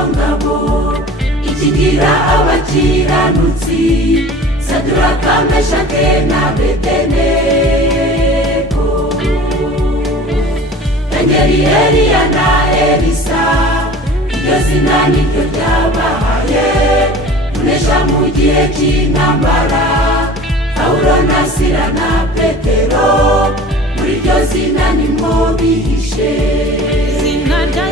niyo ngabo ikigira abakiranutsi Saduraka Meshake na Abedenego Danieli Eliya na Elisa iryo zina niryo ryabahaye kunesha mu gihe cy'intambara Paulo na Sila na Petero muri iryo zina nimwo bihishe izina rya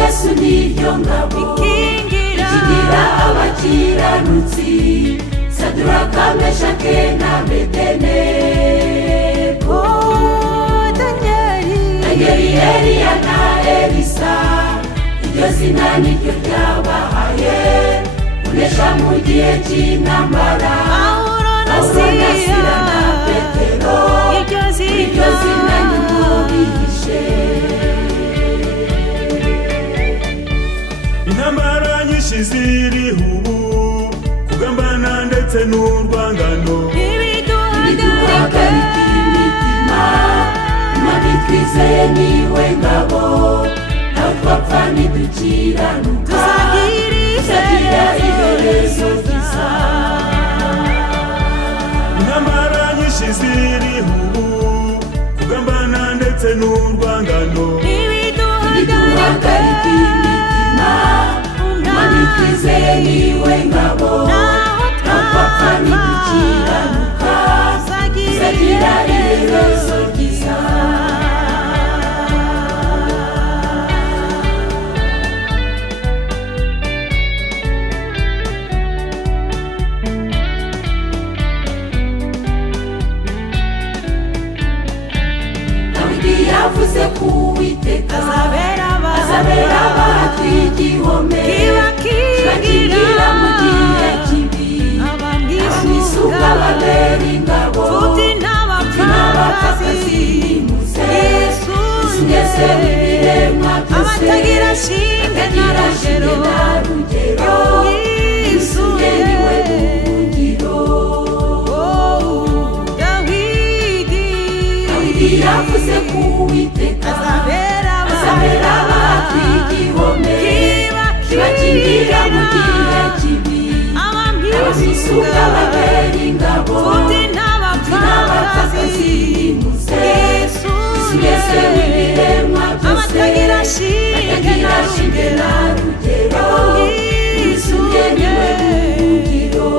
Yesu niryo ngabo ikigira abakiranutsi Saduraka Meshake na Abedenego Danieli Eliya na Elisa iryo zina niryo ryabahaye kunesha mu gihe cy'intambara Paulo na Sila na Petero iryo zina nimwo bihishe intambara nyinshi ziriho ubu kugambana ndetse n'urwangano ibiduhagarika imitima Imana twizeye niwe ngabo nawe twapfa ntidukiranuka tuzagira iherezo ryiza intambara nyinshi ziriho ubu kugambana ndetse n'urwangano ibiduhagarika imitima Imana twizeye niwe ngabo nawe twapfa ntidukiranuka tuzagira iherezo ryiza yavuze ku Uwiteka azabera abatwi igihome kibakingira mu gihe kibi abamwisuka babera ingabo n'abapfakazi nimuze mwese w'ibiremwa byose abatagira shinge na rugero Yesuye niwe buhungiro Dawidi yavuze ku Uwiteka azabera abatwi igihome kibakingira mu gihe kibi abamwisuka babera ingabo n'abapfakazi nimuze mwese w'ibiremwa byose abatagira shinge na rugero Yesuye niwe buhungiro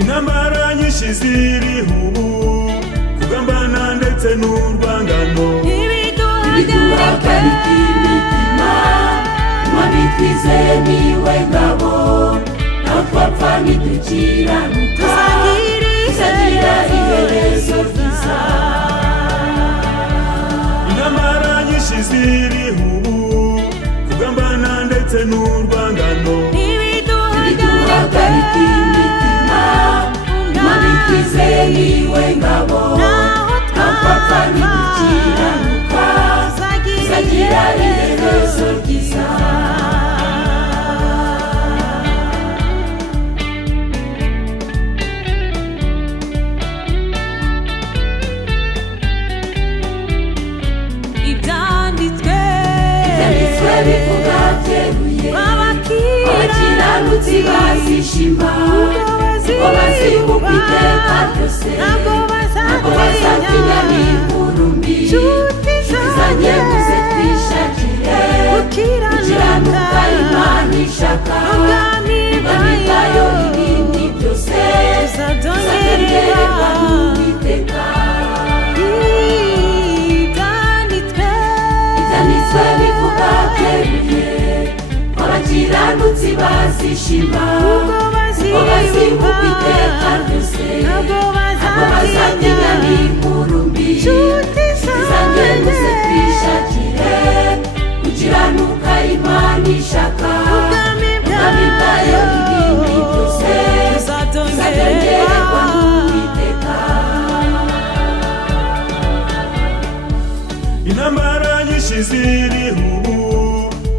intambara nyinshi ziriho ubu kugambana ndetse n'urwangano ibiduhagarika imitima Imana twizeye niwe ngabo nawe twapfa ntidukiranuka tuzagira iherezo ryiza intambara nyinshi ziriho ubu kugambana ndetse n'urwangano ibiduhagarika imitima Imana twizeye niwe ngabo nawe twapfa ntidukiranuka tuzagira iherezo ryiza ibyanditswe bivuga byeruye abakiranutsi bazishima kuko bazibuka iteka ryose ntabwo bazatinya n'inkuru mbi inshuti zanjye muze twishakire gukiranuka Imana ishaka ubwami bwayo ibindi byose tuzabyongererwa n'Uwiteka ibyanditswe bivuga byeruye abakiranutsi bazishima kuko bazibuka iteka ryose ntabwo bazatinya n'inkuru mbi inshuti zanjye muze twishakire gukiranuka Imana ishaka ubwami bwayo ibindi byose tuzabyongererwa n'Uwiteka intambara nyinshi ziriho ubu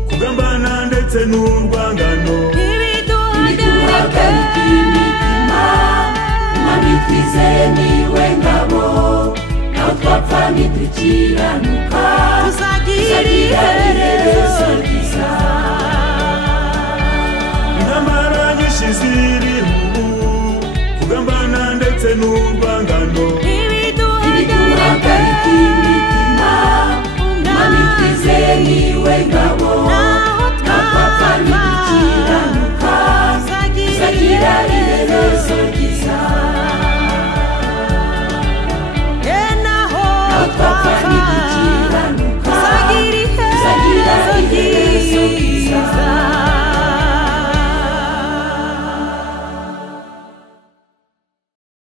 kugambana ndetse n'urwangano ibiduhagarika imitima Imana twizeye niwe ngabo nawe twapfa nidukiranuka tuzagira iherezo ryiza intambara nyinshi ziriho